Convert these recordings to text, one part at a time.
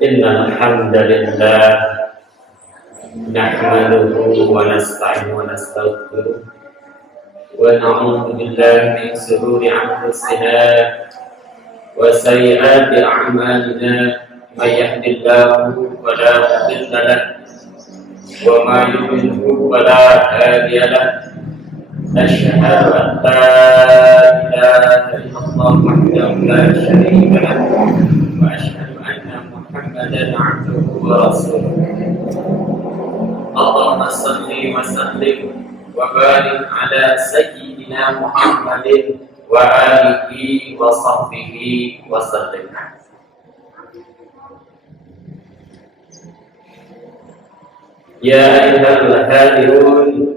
Innal hamdalillah nahmaduhu wa nasta'inuhu wa nastaghfiruh wa na'udzu billahi min shururi anfusina wa sayyiati a'malina may yahdihillahu fala mudilla lahu wa may yudlil fala hadiya lahu asyhadu an la ilaha illallah wahdahu la syarika lahu wa asyhadu Muhammadan abduhu wa rasuluh. Allahumma salli wa sallim wa barik ala sayyidina Muhammadin wa alihi wa sahbihi wa sallim. Ya ayyuhal hadirun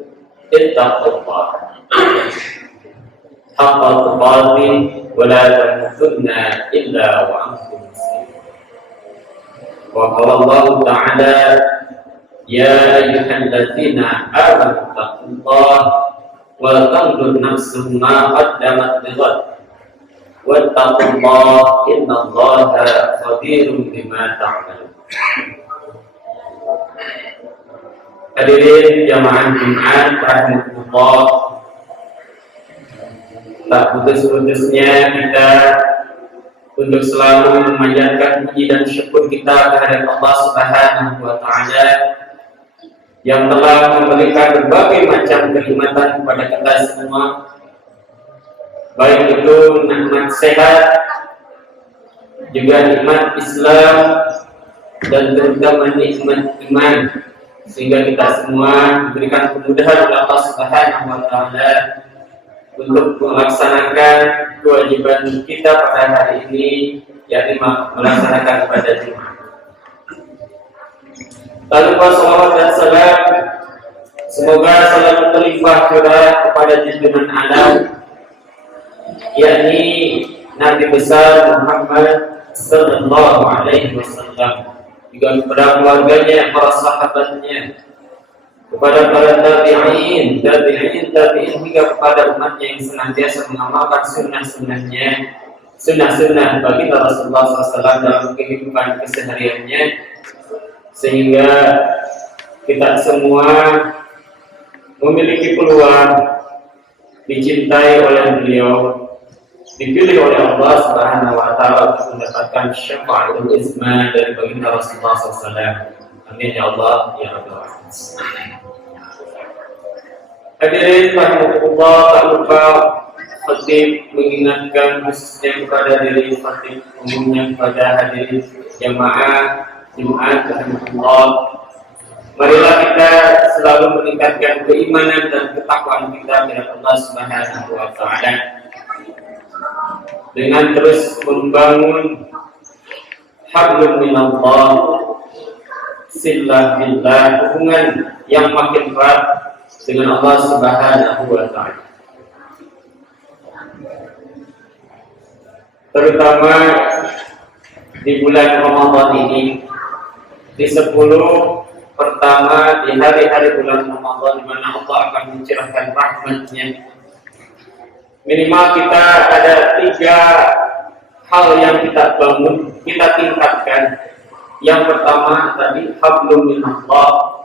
ittaqullah haqqa tuqatih wa la tamutunna illa wa antum muslimun. Wa qala Allah ta'ala ya ayyuhalladzina amanu taqullaha wa tanzur nafsum ma qaddamat lighad wattaqullaha innallaha khabirum bima ta'malun. Hadirin jamaah Jumat rahimahullah, tak putus-putusnya kita untuk selalu memanjatkan puji dan syukur kita kehadirat Allah Subhanahu wa Ta'ala yang telah memberikan berbagai macam kenikmatan kepada kita semua, baik itu nikmat sehat, juga nikmat Islam, dan terutama nikmat iman, sehingga kita semua diberikan kemudahan oleh Allah Subhanahu wa Ta'ala untuk melaksanakan kewajiban kita pada hari ini, yakni melaksanakan ibadah Jumat. Lalu salawat dan salam semoga selalu terlimpah curah kepada junjungan alam, yakni Nabi besar Muhammad sallallahu alaihi wasallam, juga kepada keluarganya, para sahabatnya, kepada para tabi'in hingga kepada umatnya yang senantiasa mengamalkan sunnah baginda Rasulullah SAW dalam kehidupan kesehariannya, sehingga kita semua memiliki peluang dicintai oleh beliau, dipilih oleh Allah Subhanahu wa Ta'ala untuk mendapatkan syafaatul izmah dari baginda Rasulullah SAW. Amin ya Allah ya Rabbal alamin. Hadirin rahimahullah, tak lupa khatib mengingatkan khususnya kepada diri khatib, umumnya kepada hadirin jamaah Jumat rahimahullah, marilah kita selalu meningkatkan keimanan dan ketakwaan kita kepada Allah Subhanahu wa Ta'ala dengan terus membangun hablum minallah, silah billah, hubungan yang makin erat dengan Allah Subhanahu wa Ta'ala. Terutama di bulan Ramadan ini, di 10 pertama, di hari-hari bulan Ramadan, di mana Allah akan mencurahkan rahmat-Nya. Minimal kita ada 3 hal yang kita bangun, kita tingkatkan. Yang pertama tadi hablum minallah,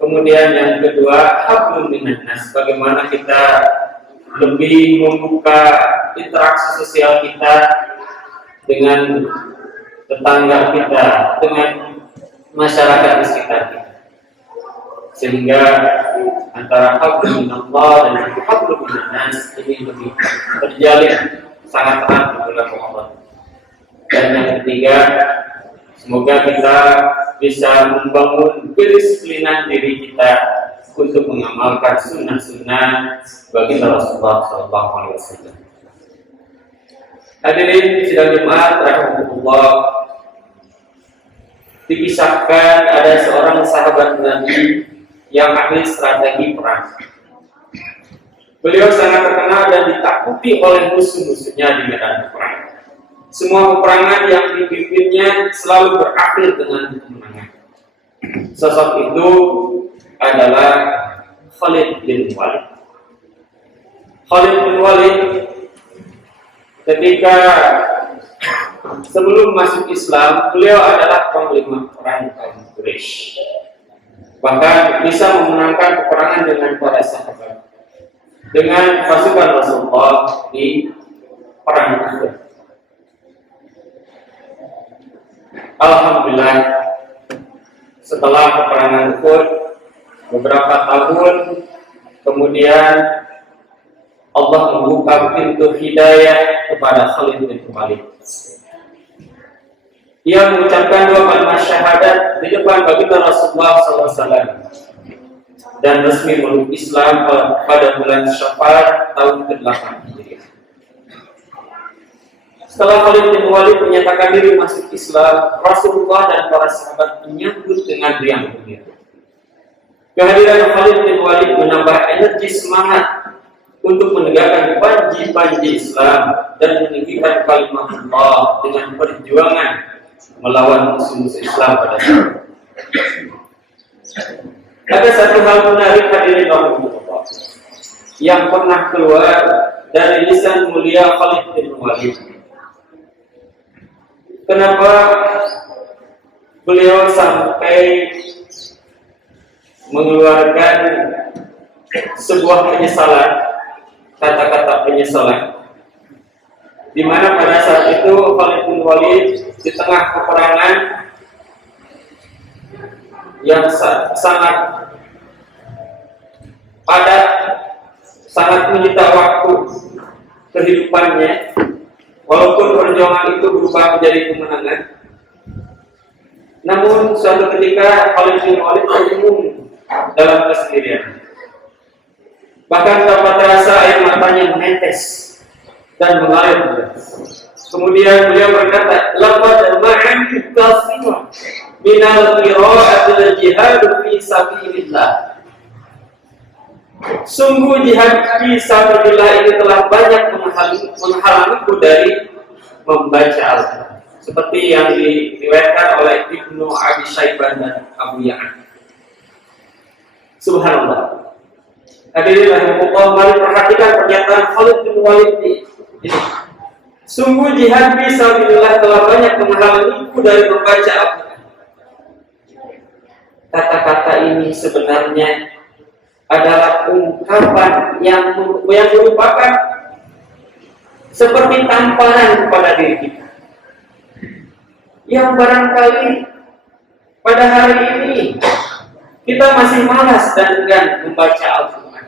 kemudian yang kedua hablum minannas. Bagaimana kita lebih membuka interaksi sosial kita dengan tetangga kita, dengan masyarakat di sekitar kita, sehingga antara hablum minallah dan hablum minannas ini lebih terjalin sangat erat di bulan Ramadan. Dan yang ketiga, semoga kita bisa membangun kedisiplinan diri kita untuk mengamalkan sunnah-sunnah bagi Rasulullah SAW. Hadirin sidang Jumat rahimahullah, dikisahkan ada seorang sahabat Nabi yang ahli strategi perang. Beliau sangat terkenal dan ditakuti oleh musuh-musuhnya di medan perang. Semua peperangan yang dipimpinnya selalu berakhir dengan kemenangan. Sosok itu adalah Khalid bin Walid. Khalid bin Walid ketika sebelum masuk Islam, beliau adalah panglima perang kaum Quraisy. Bahkan bisa memenangkan peperangan dengan para sahabat, dengan pasukan Rasulullah di perang Uhud. Alhamdulillah, setelah peperangan Uhud beberapa tahun kemudian, Allah membuka pintu hidayah kepada Khalid bin Walid. Ia mengucapkan 2 kalimat syahadat di depan baginda Rasulullah SAW dan resmi meluk Islam pada bulan Syawal tahun ke-8 Hijriah. Setelah Khalid bin Walid menyatakan diri masuk Islam, Rasulullah dan para sahabat menyambut dengan riang gembira. Kehadiran Khalid bin Walid menambah energi semangat untuk menegakkan panji-panji Islam dan meninggikan kalimat Allah dengan perjuangan melawan musuh-musuh Islam pada saat itu. Ada satu hal menarik hadirin rahimahullah yang pernah keluar dari lisan mulia Khalid bin Walid. Kenapa beliau sampai mengeluarkan sebuah penyesalan, kata-kata penyesalan, di mana pada saat itu Khalid bin Walid di tengah peperangan yang sangat padat, sangat menyita waktu kehidupannya, walaupun perjuangan itu berubah menjadi kemenangan. Namun suatu ketika Khalid bin Walid termenung dalam kesendirian. Bahkan tanpa terasa air matanya menetes dan mengalir deras. Kemudian beliau berkata, "Laqad ma'an kasira minal qira'atil jihad fi sabilillah." Sungguh jihad fi sabilillah ini telah banyak menghalangiku dari membaca Al-Quran, seperti yang diriwayatkan oleh Ibnu Abi Syaibah dan Abu Ya'la. Subhanallah. Hadirin rahimahullah, mari perhatikan pernyataan Khalid bin Walid ini. Sungguh jihad fisabilillah telah banyak menghalangiku dari membaca Al-Quran. Kata-kata ini sebenarnya adalah ungkapan yang merupakan seperti tamparan kepada diri kita, yang barangkali pada hari ini kita masih malas dan enggan membaca Al-Quran.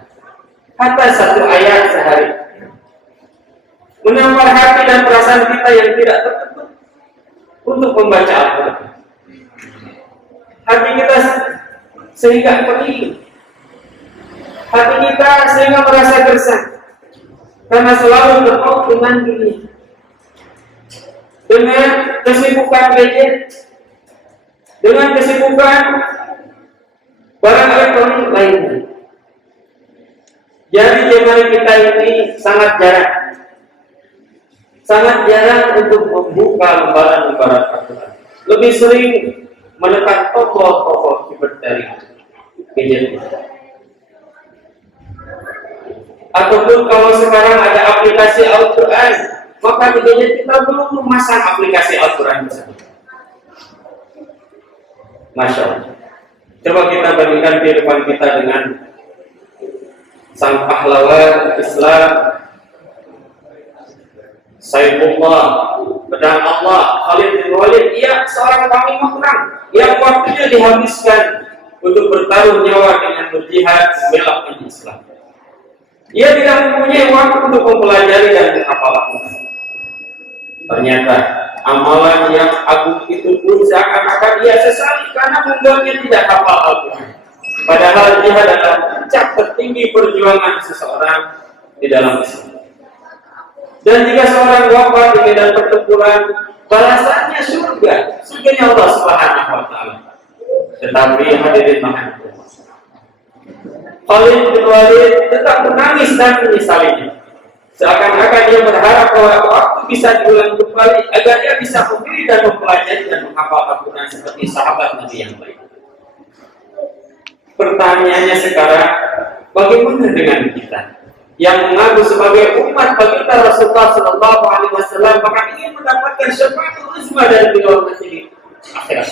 Hatta satu ayat sehari menampar hati dan perasaan kita yang tidak tertutup untuk membaca Al-Quran. Hati kita sehingga perih, hati kita sehingga merasa gersang karena selalu terpaut dengan dunia, dengan kesibukan gadget, dengan kesibukan barang elektronik lainnya. Jadi jemaah kita ini sangat jarang sangat jarang untuk membuka lembaran-lembaran Al-Quran. Lebih sering menekan tokoh-tokoh keyboard dari gadget. Ataupun kalau sekarang ada aplikasi Al-Quran, maka di gadget kita belum memasang aplikasi Al-Quran tersebut. Masya Allah. Coba kita bandingkan kehidupan kita dengan sang pahlawan Islam, Saifullah, pedang Allah, Khalid bin Walid. Ia seorang panglima perang yang waktunya dihabiskan untuk bertaruh nyawa dengan berjihad membela Islam. Ia tidak mempunyai waktu untuk mempelajari dan menghafal Al-Quran. Ternyata amalan yang agung itu pun seakan-akan ia sesali karena membuatnya tidak hafal Al-Quran. Padahal jihad adalah puncak tertinggi perjuangan seseorang di dalam Islam. Dan jika seorang wafat di medan pertempuran, balasannya surga, surganya Allah Subhanahu wa Ta'ala. Tetapi hadirin maha, Khalid bin Walid tetap menangis dan menyesalinya. Seakan-akan dia berharap bahwa waktu bisa diulang kembali agar dia bisa memilih dan mempelajari dan menghafal Al-Quran seperti sahabat Nabi yang lain. Pertanyaannya sekarang, bagaimana dengan kita yang mengaku sebagai umat baginda Rasulullah Sallallahu Alaihi Wasallam, bahkan ingin mendapatkan syafaatul uzma dari beliau nanti di akhirat?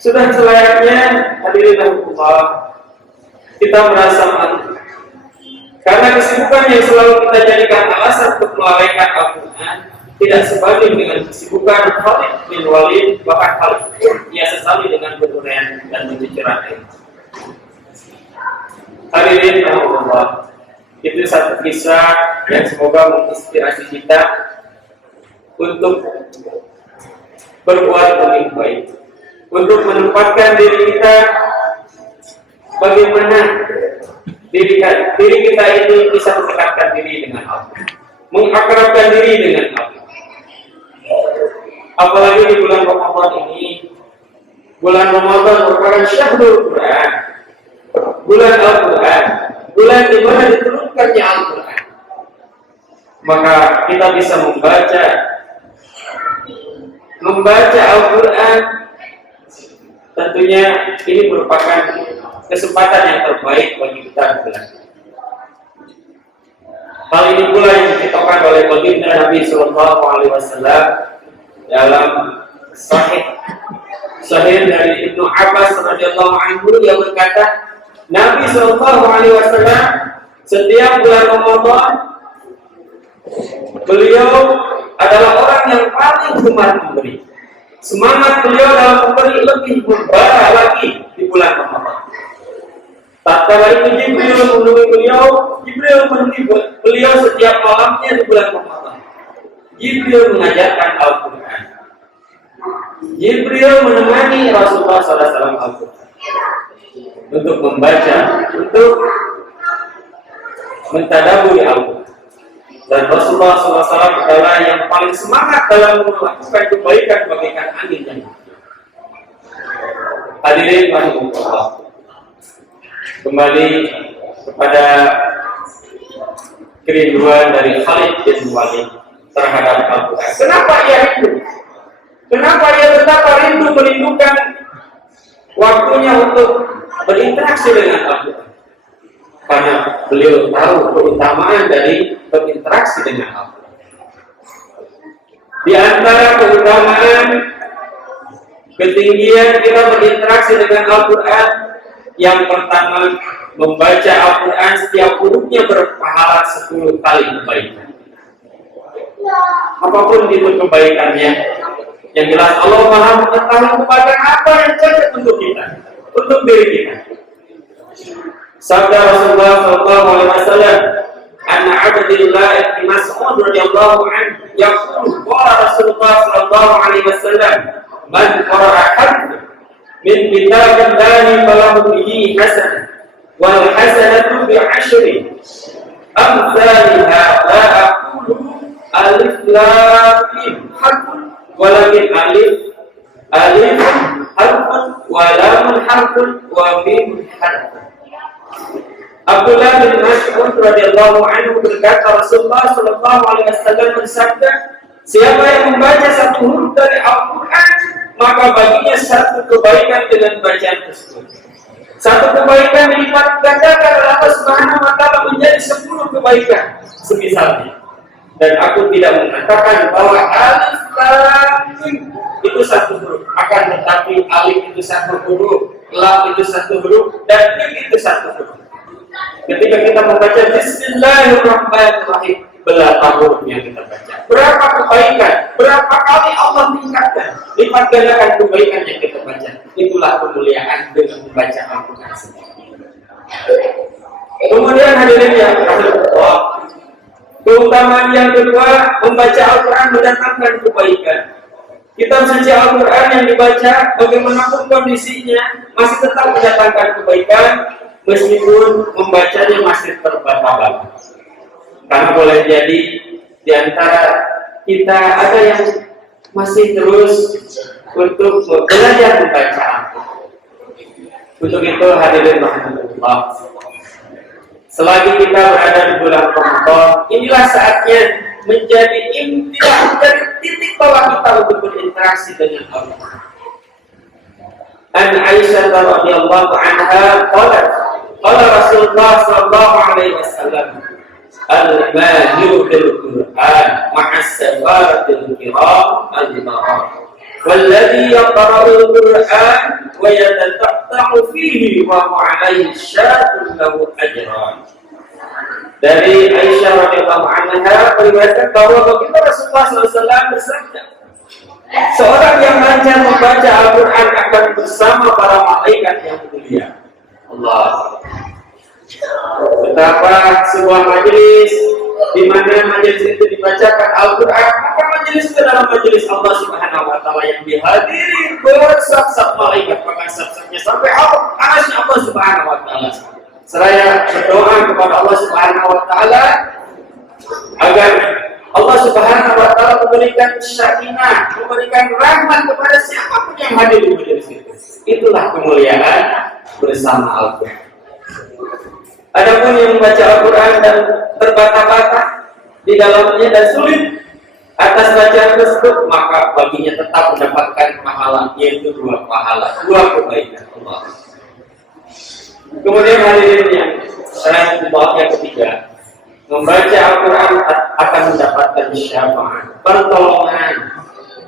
Sudah selayaknya hadirin Allah kita merasa malu karena kesibukan yang selalu kita jadikan alasan untuk melalaikan Al-Quran tidak sebanding dengan kesibukan Khalid bin Walid, bahkan Khalid pun ia sesali dengan beruraian dan mencucurkan air. Hadirin Allah, itu satu kisah yang semoga menginspirasi kita untuk berbuat lebih baik, untuk menempatkan diri kita bagaimana diri kita ini bisa mendekatkan diri dengan Allah, mengakrabkan diri dengan Allah. Apalagi di bulan Ramadan ini, bulan Ramadan merupakan syahrul Quran, bulan Al-Quran, bulan di mana diturunkannya Al-Quran. Maka kita bisa membaca Al-Quran. Tentunya ini merupakan kesempatan yang terbaik bagi kita belajar. Hal ini pula yang dikatakan oleh baginda Nabi Sallallahu Alaihi Wasallam dalam Sahih dari Ibnu Abbas radhiyallahu anhu, yang berkata, Nabi Sallallahu Alaihi Wasallam setiap bulan Ramadan beliau adalah orang yang paling gemar memberi. Semangat beliau dalam memberi lebih membara lagi di bulan Ramadan. Tatkala itu Jibril menemui beliau setiap malamnya di bulan Ramadan. Jibril mengajarkan Al-Quran. Jibril menemani Rasulullah SAW Al-Quran untuk membaca, untuk mentadaburi Al-Quran. Dan Rasulullah SAW adalah yang paling semangat dalam melakukan kebaikan bagaikan angin yang hadirin rahimahullah. Kembali kepada kerinduan dari Khalid bin Walid terhadap Al-Quran. Kenapa ia rindu? Kenapa ia betapa rindu merindukan waktunya untuk berinteraksi dengan Al-Quran? Karena beliau tahu keutamaan dari berinteraksi dengan Al-Quran. Di antara keutamaan ketinggian kita berinteraksi dengan Al-Quran, yang pertama, membaca Al-Quran setiap hurufnya berpahala 10 kali kebaikan. Apapun itu kebaikannya, yang jelas Allah Maha mengetahui kebaikan apa yang cocok untuk kita, untuk diri kita. Sabda Rasulullah SAW, Anna Abdillah ibn Mas'ud radhiyallahu anhu yaqulu qala Rasulullah sallallahu alaihi wasallam, man qara'a harfan min kitabillahi falahu bihi hasanah wal hasanatu bi 'ashri amsalha la aqulu alif lam mim harfun walakin alif harfun wa lam harfun wa mim harfun. Abdullah bin Mas'ud radhiyallahu anhu berkata, Rasulullah sallallahu alaihi wasallam bersabda, siapa yang membaca satu huruf dari Al-Quran, maka baginya satu kebaikan dengan bacaan tersebut. Satu kebaikan dilipat gandakan oleh Allah Subhanahu wa taala menjadi 10 kebaikan semisalnya. Dan aku tidak mengatakan bahwa alif lam mim itu satu huruf, akan tetapi alif itu satu huruf, lam itu satu huruf, dan mim itu satu huruf. Ketika kita membaca Bismillahirrahmanirrahim, berapa huruf yang kita baca? Berapa kebaikan? Berapa kali Allah tingkatkan, lipat gandakan kebaikan yang kita baca? Itulah kemuliaan dengan membaca Al-Quran. Kemudian hadirin yang Allah, keutamaan yang kedua, membaca Al-Quran mendatangkan kebaikan. Kitab suci Al-Quran yang dibaca, bagaimanapun kondisinya, masih tetap mendatangkan kebaikan, meskipun membacanya masih terbata-bata. Karena boleh jadi di antara kita ada yang masih terus untuk belajar membaca Al-Quran. Untuk itu hadirin rahmatullah, selagi kita berada di bulan Ramadan, inilah saatnya menjadi imtihan dari titik bawah kita untuk berinteraksi dengan Allah. An Aisyah radhiyallahu anha qalat, qala Rasulullah sallallahu alaihi wasallam, al-mahiru bil Qur'an ma'as safaratil kiram al-barar. Walladhi yaqra'ul Qur'an wa yatataqqa'u fihi wa huwa 'alaihi syatun lahu ajran. Dari Aisyah radhiyallahu anha meriwayatkan bahwa baginda Rasulullah SAW bersabda, seorang yang belajar membaca Al-Quran akan bersama para malaikat yang mulia. Allah. Betapa sebuah majelis di mana majelis itu dibacakan Al-Quran, maka majelis itu adalah majelis Allah Subhanahu wa taala yang dihadiri bersab-sab malaikat, bahkan sab-sabnya sampai arasy Allah Subhanahu wa taala. Seraya berdoa kepada Allah Subhanahu wa taala agar Allah Subhanahu wa taala memberikan sakinah, memberikan rahmat kepada siapapun yang hadir di majelis itu. Itulah kemuliaan bersama Al-Quran. Adapun yang membaca Al-Quran dan terbata-bata di dalamnya dan sulit atas bacaan tersebut, maka baginya tetap mendapatkan pahala, yaitu 2 pahala, 2 kebaikan Allah. Kemudian hadirin yang saya yang ketiga, membaca Al-Quran akan mendapatkan syafaat, pertolongan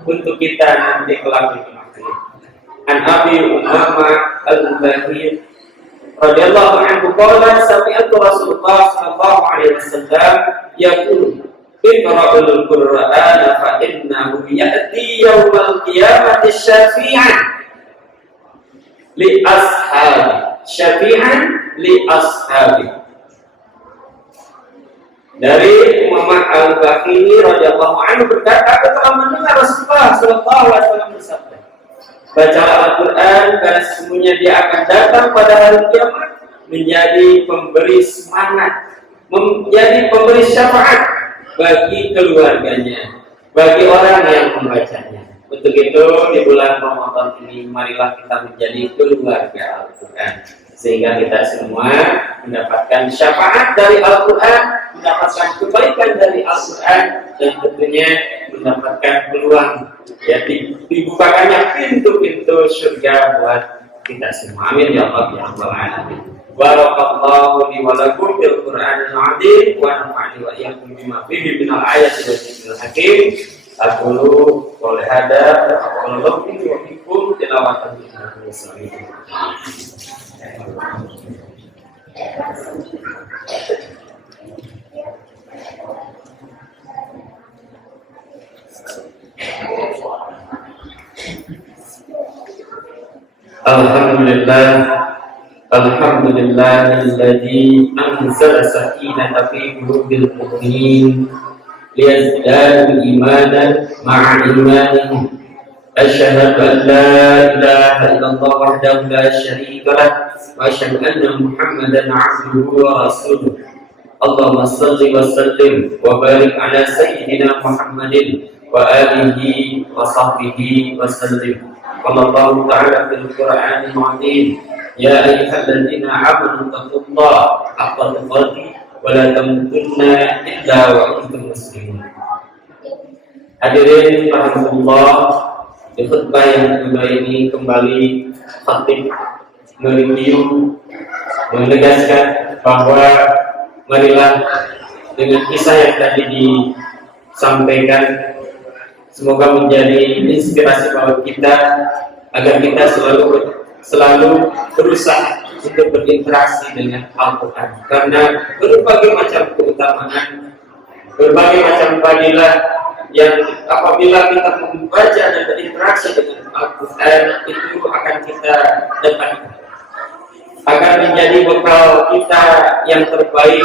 untuk kita nanti kelak di akhirat. An Abi Umamah Al-Bahir radhiyallahu anhu qala sami'tu Rasulullah sallallahu alaihi wasallam yaqul iqra'ul Qur'ana fa innahu ya'ti yaumal qiyamati syafi'an li ashabi. Syafi'an li ashabi. Dari Umamah Al-Bahili radhiyallahu anhu berkata, aku telah mendengar Rasulullah sallallahu alaihi wasallam bersabda, bacalah Al-Quran karena sesungguhnya dia akan datang pada hari kiamat menjadi pemberi semangat, menjadi pemberi syafaat bagi keluarganya, bagi orang yang membacanya. Untuk itu di bulan Ramadan ini marilah kita menjadi keluarga Al-Quran, sehingga kita semua mendapatkan syafaat dari Al-Quran, mendapatkan kebaikan dari Al-Quran, dan tentunya mendapatkan peluang, ya, dibukakannya pintu-pintu surga buat kita semua. Amin ya Allah ya Rabbal alamin. Barakallahu li wa lakum bil Qur'anil azim wa nafa'ani wa iyyakum bima fihi minal ayati wa dzikril hakim. Aqulu qawli hadza wa aqulu lakum wa fikum tilawatan muslimin. Alhamdulillahilladzi anzala sakinata fi qulubil mu'minin liyazdadu imanan ma'a imanihim. Asyhadu an la ilaha illallah wahdahu la syarika lah wa asyhadu anna Muhammadan 'abduhu wa rasuluh. Allahumma shalli wa sallim wa barik ala sayyidina Muhammadin wa alihi wa sahbihi wa sallim. Qala Allah ta'ala fil Qur'anil 'azim يا أيها الذين آمنوا اتقوا الله حق تقاته ولا تموتن إلا وأنتم مسلمون. Hadirin rahmatullah, di khutbah yang kedua ini kembali khatib mereview menegaskan bahwa marilah dengan kisah yang tadi disampaikan semoga menjadi inspirasi bagi kita agar kita selalu berusaha untuk berinteraksi dengan Al-Quran, karena berbagai macam keutamaan, berbagai macam fadilah yang apabila kita membaca dan berinteraksi dengan Al-Quran itu akan kita dapatkan, akan menjadi bekal kita yang terbaik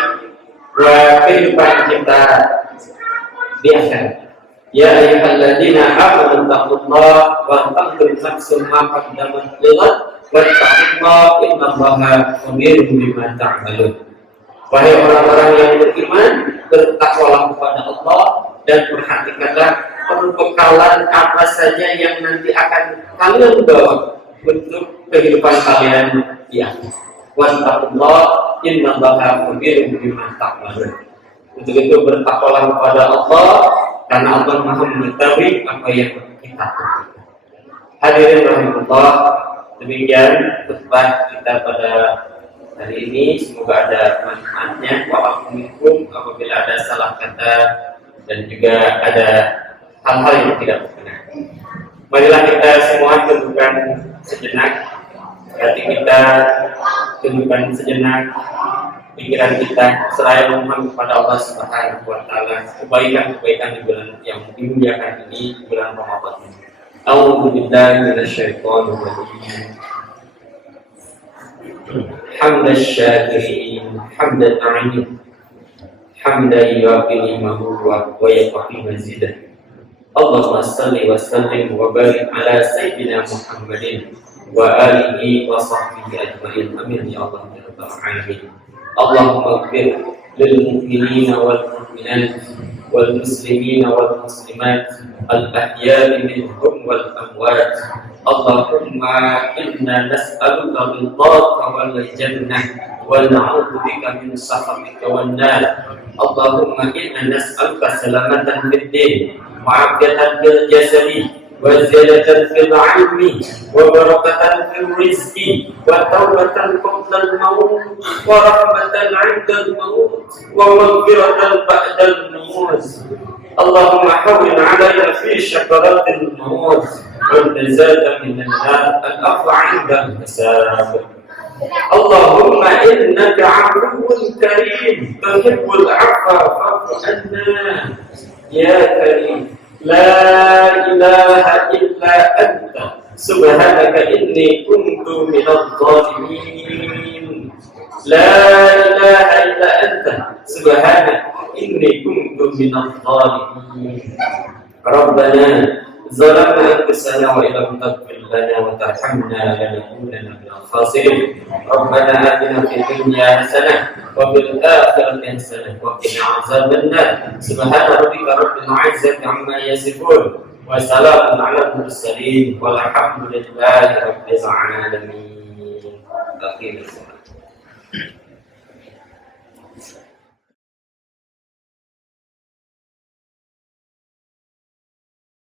buat kehidupan kita di akhirat. Ya ayyuhalladzina amanu taqullaha wa tanzur nafsum ma qaddamat lighad wattaqullaha innallaha khabirun bima ta'malun. Wahai orang-orang yang beriman, bertakwalah kepada Allah dan perhatikanlah perbekalan apa saja yang nanti akan kalian bawa untuk kehidupan kalian ya. Wattaqullaha innallaha khabirun bima ta'malun. Untuk itu bertakwalah kepada Allah karena Allah Maha mengetahui apa yang kita lakukan. Hadirin rahmatullah, demikian khutbah kita pada hari ini. Semoga ada manfaatnya. Wa'alaikumsalam apabila ada salah kata dan juga ada hal-hal yang tidak berkenan. Marilah kita semua tundukkan sejenak hati kita, tundukkan sejenak pikiran kita, seraya memohon kepada Allah Subhanahu wa taala kebaikan-kebaikan di bulan yang dimuliakan ini, bulan Ramadan. A'udzu billahi minasyaitonir rajim. Hamdan syakirin, hamdan amin, hamdan yuwafi ni'mahu wa yafi mazidah. Allahumma salli wa sallim wa barik ala sayyidina Muhammadin wa alihi wa sahbihi ajma'in. Amin ya Allah ya rabbal alamin. Allahumma ighfir lil mu'minina wal mu'minat wal muslimina wal muslimat al ahya'i minhum wal amwat. Allahumma inna nas'aluka ridhaka wal jannah wa na'udzu bika min sakhatika wan nar. Allahumma inna nas'aluka salamatan fid din wa 'afiyatan fil jasadi wa ziyadatan fil 'ilmi wa barakatan fil rizqi wa tawbatan qabla al-maut wa rahmatan 'inda al-maut wa maghfiratan ba'da al-maut. Allahumma hawwin 'alaina fi syakaratil maut wal nazata min an-nar al-'afwa 'inda al-hisab. Allahumma innaka 'afuwwun karim tuhibbul 'afwa fa'fu 'anna ya karim. La ilaha illa anta subhanaka inni kuntu minadh dhalimin. La ilaha illa anta subhanaka inni kuntu minadh dhalimin. Rabbana zalamna anfusana wa illam taghfir lana wa tarhamna lanakunanna minal khasirin. Rabbana atina fid dunya hasanah wa fil akhirati hasanah wa qina azabannar. Subhana rabbika rabbil izzati amma yasifun wa salamun 'alal mursalin walhamdulillahi rabbil alamin. Akhir.